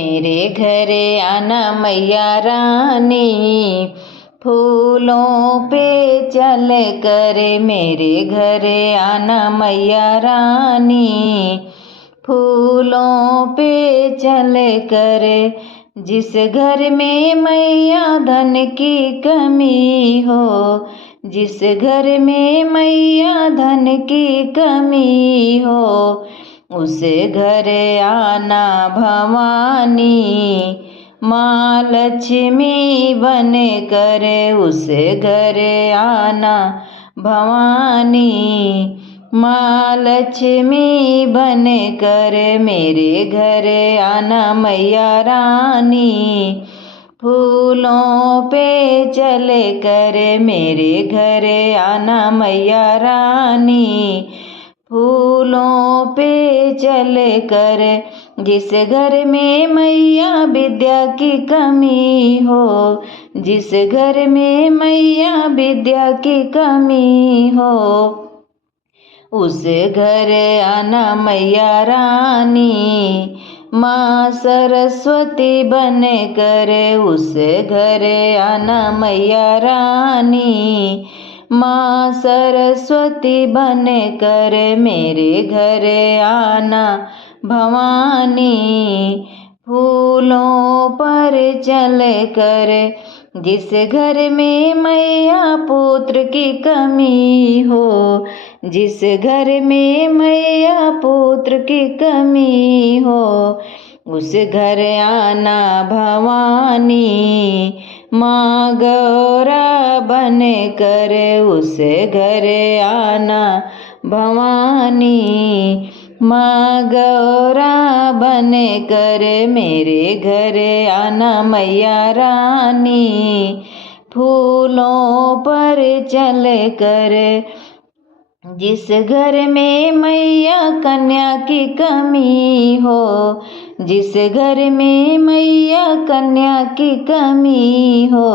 मेरे घरे आना मैया रानी, फूलों पे चल कर मेरे घरे आना मैया रानी, फूलों पे चल कर। जिस घर में मैया धन की कमी हो, जिस घर में मैया धन की कमी हो, उस घर आना भवानी, माँ लक्ष्मी बन कर उस घर आना भवानी, माँ लक्ष्मी बन कर मेरे घर आना मैया रानी, फूलों पे चल कर मेरे घर आना मैया रानी, फूलों पे चल कर। जिस घर में मैया विद्या की कमी हो, जिस घर में मैया विद्या की कमी हो, उस घर आना मैया रानी, माँ सरस्वती बन कर उस घर आना मैया रानी, माँ सरस्वती बन कर मेरे घर आना भवानी, फूलों पर चल कर। जिस घर में मैया पुत्र की कमी हो, जिस घर में मैया पुत्र की कमी हो, उस घर आना भवानी, माँ गौरा बन कर उस घर आना भवानी, माँ गौरा बन कर मेरे घर आना मैया रानी, फूलों पर चल कर। जिस घर में मैया कन्या की कमी हो, जिस घर में मैया कन्या की कमी हो,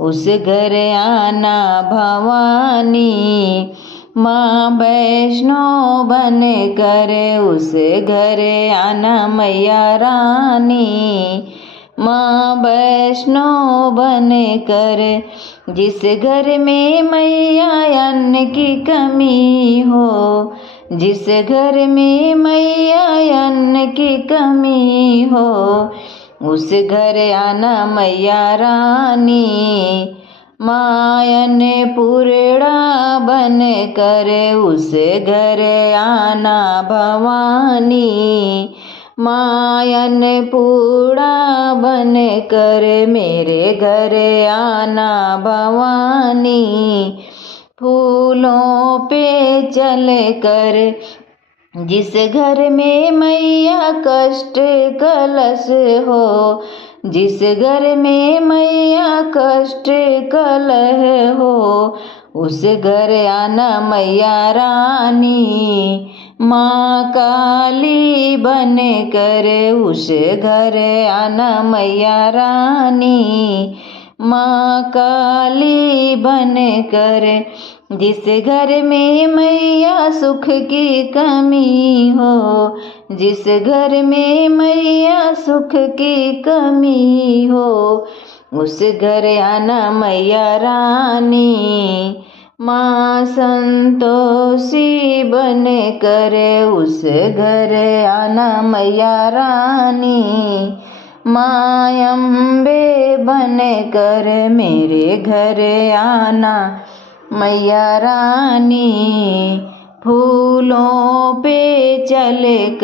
उस घर आना भवानी, माँ वैष्णो बन कर उस घर आना मैया रानी, माँ वैष्णो बन कर। जिस घर में मैया अन्न की कमी हो, जिस घर में मैया अन्न की कमी हो, उस घर आना मैया रानी, माँ अन्नपूर्णा बन कर उस घर आना भवानी, माँ अन्नपूर्णा बन कर मेरे घर आना भवानी, फूलों पे चल कर। जिस घर में मैया कष्ट कलश हो, जिस घर में मैया कष्ट कलह हो, उस घर आना मैया रानी, माँ काली बन कर उस घर आना मैया रानी, माँ काली बन कर। जिस घर में मैया सुख की कमी हो, जिस घर में मैया सुख की कमी हो, उस घर आना मैया रानी, माँ संतोषी बन कर उस घर आना मैया रानी, माँ अम्बे बन कर मेरे घर आना मैया रानी, फूलों पे चल कर।